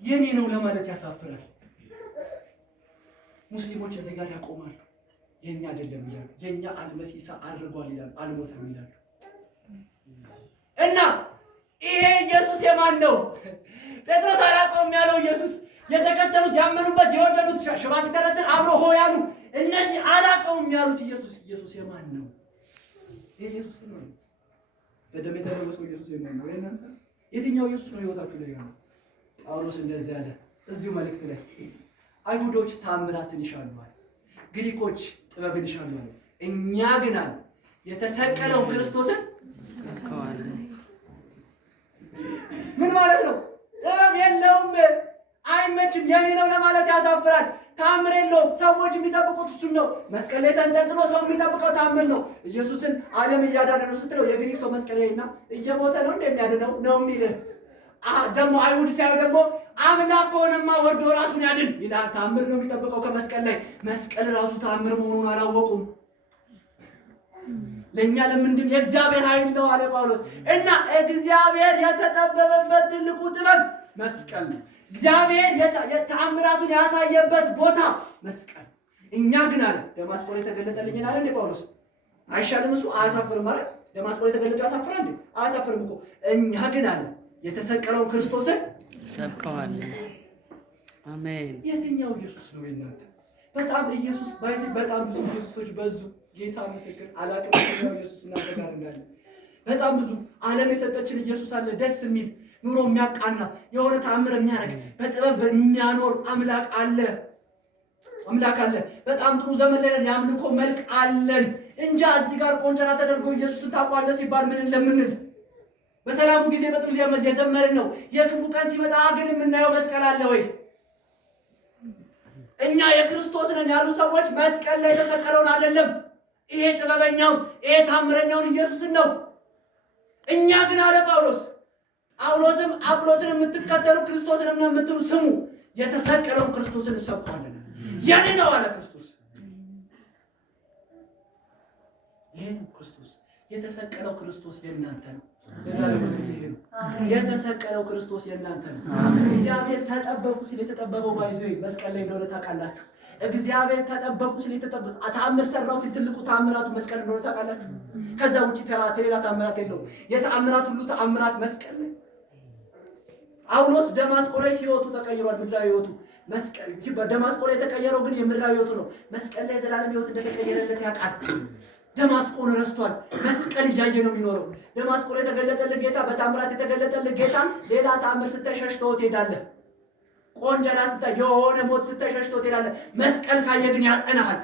የኔ ነው ለማለት ያሳፍራል። ሙስሊሞች እዚህ ጋር ያቆማሉ። የኛ አይደለም ይላሉ። የኛ አልመሲሳ አድርጓል ይላሉ። አልሞተም ይላሉ። እና ይሄ ኢየሱስ የማን ነው? ጴጥሮስ አላውቀውም ያለው ኢየሱስ፣ የተከተሉት ያመኑበት የወደዱት ሽባ ሲተረትር አብሮ ሆ ያሉ እነዚህ አላውቀውም ያሉት ኢየሱስ የማን ነው? ይሄ ኢየሱስ ነው። በደም የተለወሰው ኢየሱስ የማን ነው? እናንተ የትኛው ኢየሱስ ነው ህይወታችሁ ላይ ያለው? ጳውሎስ እንደዚህ አለ እዚሁ መልእክት ላይ አይሁዶች ታምራትን ይሻሉ፣ ግሪኮች ጥበብን ይሻሉ፣ እኛ ግን አለ የተሰቀለው ክርስቶስን እንሰብከዋለን። ምን ማለት ነው? ጥበብ የለውም፣ አይመችም፣ የኔ ነው ለማለት ያሳፍራል። ታምር የለውም። ሰዎች የሚጠብቁት እሱን ነው። መስቀል ላይ ተንጠልጥሎ ሰው የሚጠብቀው ታምር ነው። ኢየሱስን ዓለም እያዳነ ነው ስትለው የግሪክ ሰው መስቀል ላይና እየሞተ ነው እንደሚያድነው ነው የሚልህ። ደግሞ አይሁድ ሲያዩ ደግሞ አምላክ ከሆነማ ወርዶ ራሱን ያድን ይላል። ታምር ነው የሚጠብቀው ከመስቀል ላይ። መስቀል ራሱ ታምር መሆኑን አላወቁም። ለኛ ለምንድን የእግዚአብሔር ኃይል ነው አለ ጳውሎስ። እና እግዚአብሔር የተጠበበበት ትልቁ ጥበብ መስቀል ነው። እግዚአብሔር የተአምራቱን ያሳየበት ቦታ መስቀል። እኛ ግን አለ ደማስቆ ላይ ተገለጠልኝ አለ እንዴ ጳውሎስ። አይሻልም? እሱ አያሳፍርም ማለት ደማስቆ ላይ ተገለጠ ያሳፍራል እንዴ? አያሳፍርም እኮ። እኛ ግን አለ የተሰቀለውን ክርስቶስን እንሰብከዋለን። አሜን። የትኛው ኢየሱስ ነው የእናንተ? በጣም ኢየሱስ በጣም ብዙ ኢየሱሶች በዙ። ጌታ ምስክር አላውቅም ነው ኢየሱስ እናንተ ጋር እንዳለ በጣም ብዙ ዓለም የሰጠችን ኢየሱስ አለ። ደስ የሚል ኑሮ የሚያቃና የሆነ ተአምር የሚያደርግ በጥበብ የሚያኖር አምላክ አለ። በጣም ጥሩ ዘመን ላይ ያምልኮ መልክ አለን እንጂ እዚህ ጋር ቆንጨራ ተደርጎ ኢየሱስን ታውቃለህ ሲባል ምን እንደምንል በሰላሙ ጊዜ በጥሩ ዘመን የዘመርን ነው። የክፉ ቀን ሲመጣ ግን የምናየው መስቀል አለ ወይ? እኛ የክርስቶስ ነን ያሉ ሰዎች መስቀል ላይ የተሰቀለውን አይደለም፣ ይሄ ጥበበኛውን ይሄ ታምረኛውን ኢየሱስን ነው። እኛ ግን አለ ጳውሎስም አጵሎስን የምትከተሉ ክርስቶስን የምትሉ ስሙ፣ የተሰቀለውን ክርስቶስን እንሰብካለን። የኔ ነው አለ ክርስቶስ። ይሄ ክርስቶስ የተሰቀለው ክርስቶስ የእናንተ ነው። የተሰቀለው ክርስቶስ የእናንተ ነው። እግዚአብሔር ተጠበቁ ሲል የተጠበበው ባይዘይ መስቀል ላይ እንደሆነ ታውቃላችሁ። እግዚአብሔር ተጠበቁ ሲል የተጠበበው ተአምር ሰራው ሲል ትልቁ ተአምራቱ መስቀል እንደሆነ ታውቃላችሁ። ከዛ ውጪ ሌላ ተአምራት የለውም። የተአምራት ሁሉ ተአምራት መስቀል ላይ። ጳውሎስ ደማስቆ ላይ ህይወቱ ተቀይሯል። ምድራዊ ህይወቱ መስቀል በደማስቆ ላይ የተቀየረው ግን የምድራዊ ህይወቱ ነው። መስቀል ላይ ዘላለም ህይወት እንደተቀየረለት ያውቃል። ደማስቆን ረስቷል። መስቀል እያየ ነው የሚኖረው። ደማስቆ ላይ የተገለጠልህ ጌታ፣ በታምራት የተገለጠልህ ጌታ ሌላ ተአምር ስትሸሽተው ትሄዳለህ። ቆንጨራ ስታይ የሆነ ሞት ስትሸሽተው ትሄዳለህ። መስቀል ካየ ግን ያጸናሃል።